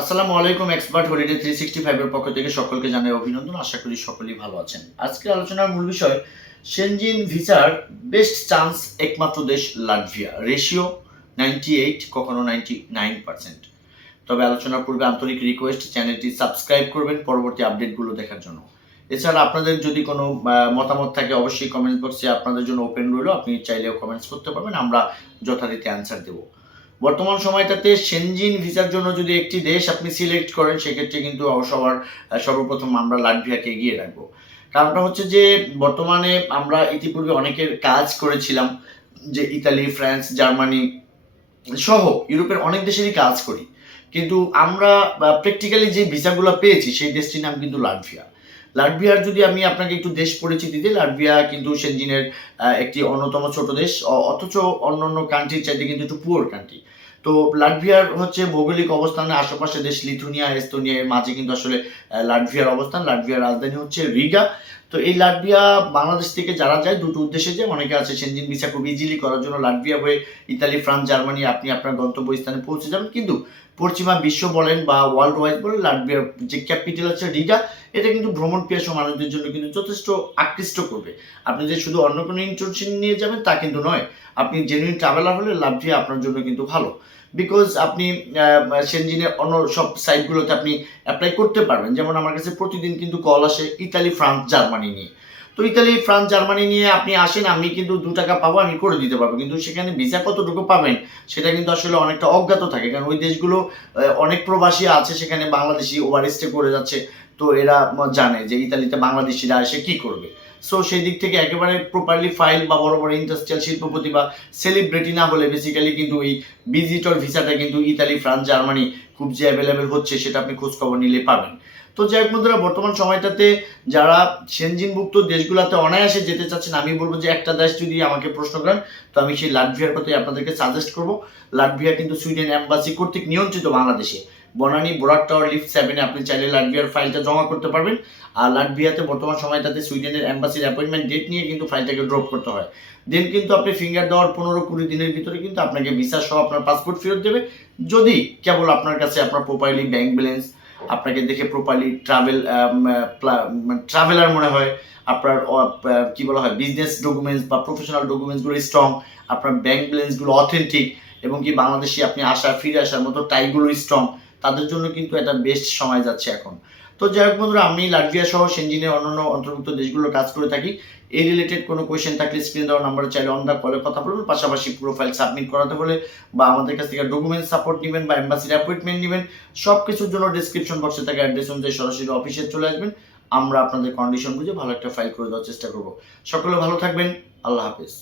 আসসালামু আলাইকুম expert holiday three sixty ফাইভের পক্ষ থেকে সকলকে জানাই অভিনন্দন। আশা করি সকলেই ভালো আছেন। আজকের আলোচনার মূল বিষয় সেনজিন ভিসার বেস্ট চান্স একমাত্র দেশ লাটভিয়া রেশিও নাইনটি এইট কখনো নাইনটি নাইন পার্সেন্ট তবে আলোচনার পূর্বে আন্তরিক রিকোয়েস্ট চ্যানেলটি সাবস্ক্রাইব করবেন পরবর্তী আপডেটগুলো দেখার জন্য। এছাড়া আপনাদের যদি কোনো মতামত থাকে, অবশ্যই কমেন্ট বক্সে আপনাদের জন্য ওপেন রইল। আপনি চাইলেও কমেন্টস করতে পারবেন, আমরা যথারীতি অ্যান্সার দেবো। বর্তমান সময়টাতে সেনজিন ভিসার জন্য যদি একটি দেশ আপনি সিলেক্ট করেন, সেক্ষেত্রে কিন্তু সবার সর্বপ্রথম আমরা লাটভিয়াকে এগিয়ে রাখব। কারণটা হচ্ছে যে, বর্তমানে আমরা ইতিপূর্বে অনেকের কাজ করেছিলাম, যে ইতালি, ফ্রান্স, জার্মানি সহ ইউরোপের অনেক দেশেরই কাজ করি। কিন্তু আমরা প্র্যাকটিক্যালি যে ভিসাগুলো পেয়েছি, সেই দেশটির নাম কিন্তু লাটভিয়া। লাটভিয়ার যদি আমি আপনাকে একটু দেশ পরিচিতি দিই, লাটভিয়া কিন্তু সেনজিনের একটি অন্যতম ছোট দেশ অথচ অন্য অন্য কান্ট্রির চাইতে কিন্তু একটু পুয়ার কান্ট্রি তো লাটভিয়ার হচ্ছে ভৌগোলিক অবস্থানে আশেপাশে দেশ লিথুনিয়া, এস্তোনিয়া, এর মাঝে কিন্তু আসলে লাটভিয়ার অবস্থান। লাটভিয়ার রাজধানী হচ্ছে রিগা। তো এই লাটভিয়া বাংলাদেশ থেকে যারা যায়, দুটো উদ্দেশ্যে যায়। অনেকে আছে সেনজিন ভিসা খুব ইজিলি করার জন্য লাটভিয়া হয়ে ইতালি, ফ্রান্স, জার্মানি আপনি আপনার গন্তব্যস্থানে পৌঁছে যাবেন। কিন্তু পশ্চিমা বিশ্ব বলেন বা ওয়ার্ল্ড ওয়াইড বলেন, লাটভিয়ার যে ক্যাপিটাল আছে রিগা, এটা কিন্তু ভ্রমণ পিয়াসী মানুষদের জন্য কিন্তু যথেষ্ট আকৃষ্ট করবে। আপনি যে শুধু অন্য কোনো ইন্ট্রোডাকশন নিয়ে যাবেন তা কিন্তু নয়, আপনি জেনুইন ট্রাভেলার হলে লাভভিয়া আপনার জন্য কিন্তু ভালো। বিকজ আপনি সেনজিনের অন্য সব সাইটগুলোতে আপনি অ্যাপ্লাই করতে পারবেন। যেমন আমার কাছে প্রতিদিন কিন্তু কল আসে ইতালি ফ্রান্স জার্মানি নিয়ে। তো ইতালি ফ্রান্স জার্মানি নিয়ে আপনি আসেন, আমি কিন্তু দু টাকা পাবো, আমি করে দিতে পারব। কিন্তু সেখানে ভিসা কতটুকু পাবেন, সেটা কিন্তু আসলে অনেকটা অজ্ঞাত থাকে। কারণ ওই দেশগুলো অনেক প্রবাসী আছে, সেখানে বাংলাদেশি ওভার স্টে করে যাচ্ছে। তো এরা জানে যে ইতালিতে বাংলাদেশিরা এসে কি করবে। সো সেই দিক থেকে একেবারে প্রপারলি ফাইল বা বড় বড় ইন্ডাস্ট্রিয়াল শিল্পপতি বা সেলিব্রিটি না হলে বেসিক্যালি কিন্তু এই ভিজিটর ভিসাটা কিন্তু ইতালি ফ্রান্স জার্মানি খুব যে অ্যাভেলেবেল হচ্ছে সেটা আপনি খোঁজখবর নিলে পাবেন। তো যাই হোক বন্ধুরা, বর্তমান সময়টাতে যারা সেনজিনভুক্ত দেশগুলোতে অনায়াসে যেতে চাচ্ছেন, আমি বলব যে একটা দেশ যদি আমাকে প্রশ্ন করেন, তো আমি সেই লাটভিয়ার কথাই আপনাদেরকে সাজেস্ট করব। লাটভিয়া কিন্তু সুইডেন অ্যাম্বাসি কর্তৃক নিয়ন্ত্রিত বাংলাদেশে। বনানী বোরাক টাওয়ার লিফট সেভেনে আপনি চাইলে লাটভিয়ার ফাইলটা জমা করতে পারবেন। আর লাটভিয়াতে বর্তমান সময়টাতে সুইডেনের অ্যাম্বাসির অ্যাপয়েন্টমেন্ট ডেট নিয়ে কিন্তু ফাইলটাকে ড্রপ করতে হয়। দেন কিন্তু আপনি ফিঙ্গার দেওয়ার পনেরো কুড়ি দিনের ভিতরে কিন্তু আপনাকে ভিসা সহ আপনার পাসপোর্ট ফেরত দেবে। যদি কেবল আপনার কাছে আপনার প্রপারলি ব্যাংক ব্যালেন্স, আপনাকে দেখে প্রপারলি ট্রাভেল ট্রাভেলার মনে হয়, আপনার কি বলা হয় বিজনেস ডকুমেন্টস বা প্রফেশনাল ডকুমেন্টসগুলো স্ট্রং আপনার ব্যাংক ব্যালেন্সগুলো অথেন্টিক এবং কি বাংলাদেশে আপনি আসা ফিরে আসার মতো টাইগুলো স্ট্রং তাদের জন্য কিন্তু এটা বেস্ট সময় যাচ্ছে এখন। তো যাই হোক বন্ধুরা, আমি লাটভিয়া সহ সেনজিনের অন্যান্য অন্তর্ভুক্ত দেশগুলোর কাজ করে থাকি। এই রিলেটেড কোনো কোয়েশ্চেন থাকলে স্ক্রিন দেওয়ার নাম্বারে চাইলে অন দ্য কলে কথা বলবেন পাশাপাশি প্রোফাইল সাবমিট করাতে হলে বা আমাদের কাছ থেকে ডকুমেন্ট সাপোর্ট নেবেন বা এম্বাসির অ্যাপয়েন্টমেন্ট নেবেন সব কিছুর জন্য ডিসক্রিপশন বক্সে থাকে অ্যাড্রেস অনুযায়ী সরাসরি অফিসে চলে আসবেন। আমরা আপনাদের কন্ডিশন বুঝে ভালো একটা ফাইল করে দেওয়ার চেষ্টা করব। সকলে ভালো থাকবেন। আল্লাহ হাফেজ।